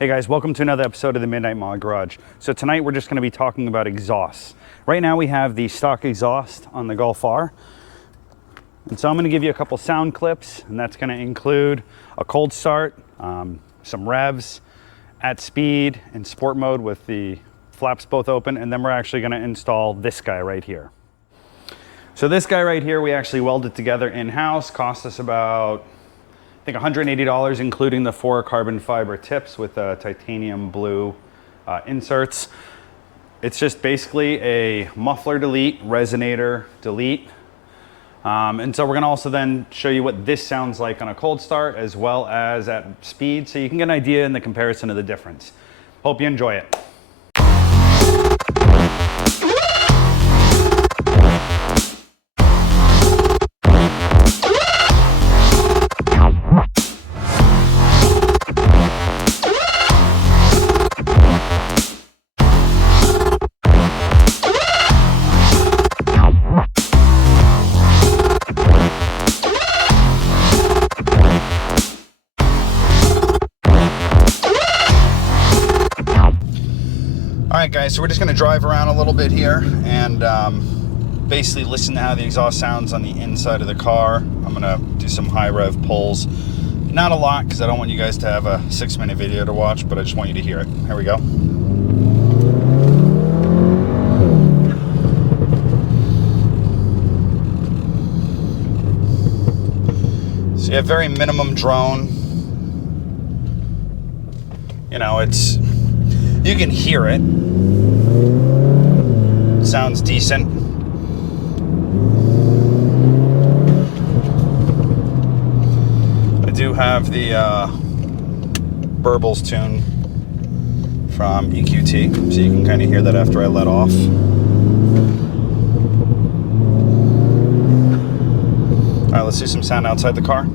Hey guys, welcome to another episode of the Midnight Mod Garage. So tonight we're just going to be talking about exhausts. Right now we have the stock exhaust on the Golf R. And so I'm going to give you a couple sound clips, and that's going to include a cold start, some revs, at speed, in sport mode with the flaps both open, and then we're actually going to install this guy right here. So this guy right here, we actually welded together in-house, cost us about, I think $180, including the 4 carbon fiber tips with titanium blue inserts. It's just basically a muffler delete, resonator delete. And so we're gonna also then show you what this sounds like on a cold start as well as at speed, so you can get an idea in the comparison of the difference. Hope you enjoy it. Alright guys, so we're just going to drive around a little bit here and basically listen to how the exhaust sounds on the inside of the car. I'm going to do some high rev pulls. Not a lot because I don't want you guys to have a 6-minute video to watch, but I just want you to hear it. Here we go. So you have very minimum drone. You know, you can hear it. Sounds decent. I do have the Burbles tune from EQT, so you can kind of hear that after I let off. All right, let's do some sound outside the car.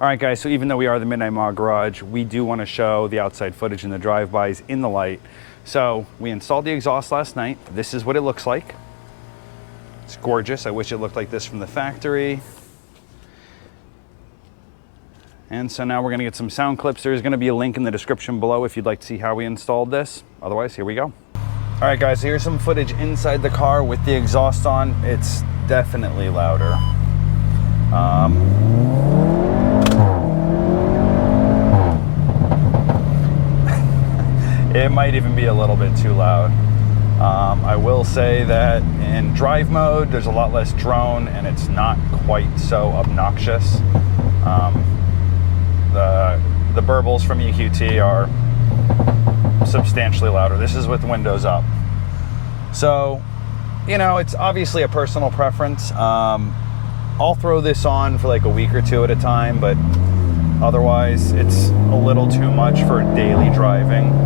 Alright guys, so even though we are the Midnight Mod Garage, we do want to show the outside footage and the drive-bys in the light. So we installed the exhaust last night. This is what it looks like. It's gorgeous. I wish it looked like this from the factory. And so now we're going to get some sound clips. There's going to be a link in the description below if you'd like to see how we installed this. Otherwise, here we go. Alright guys, so here's some footage inside the car with the exhaust on. It's definitely louder. It might even be a little bit too loud. I will say that in drive mode, there's a lot less drone and it's not quite so obnoxious. The Burbles from EQT are substantially louder. This is with windows up. So, you know, it's obviously a personal preference. I'll throw this on for like a week or two at a time, but otherwise it's a little too much for daily driving.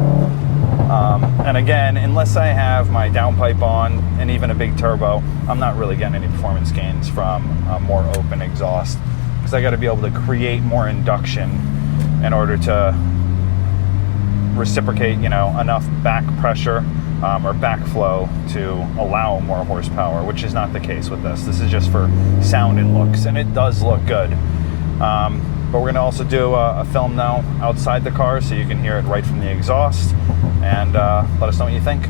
And again, unless I have my downpipe on and even a big turbo, I'm not really getting any performance gains from a more open exhaust, because I got to be able to create more induction in order to reciprocate, you know, enough back pressure or backflow to allow more horsepower, which is not the case with this. This is just for sound and looks, and it does look good. But we're gonna also do a film now outside the car so you can hear it right from the exhaust, and let us know what you think.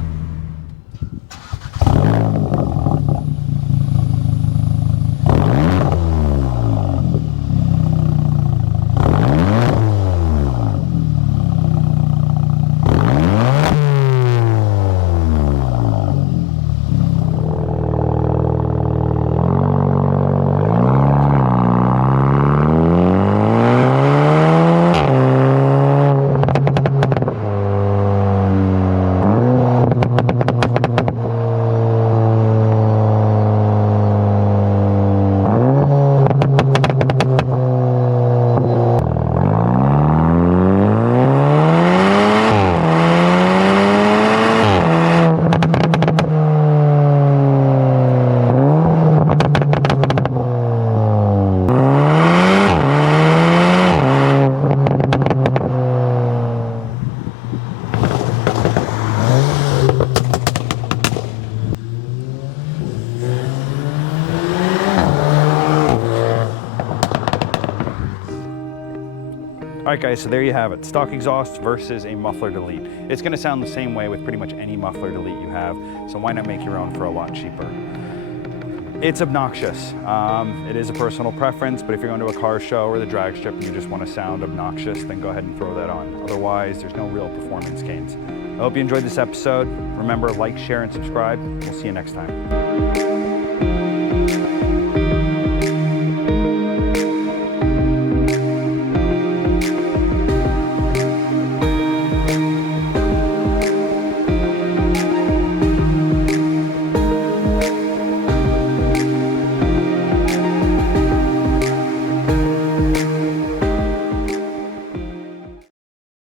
All right guys, so there you have it. Stock exhaust versus a muffler delete. It's gonna sound the same way with pretty much any muffler delete you have, so why not make your own for a lot cheaper? It's obnoxious. It is a personal preference, but if you're going to a car show or the drag strip and you just want to sound obnoxious, then go ahead and throw that on. Otherwise, there's no real performance gains. I hope you enjoyed this episode. Remember, like, share, and subscribe. We'll see you next time.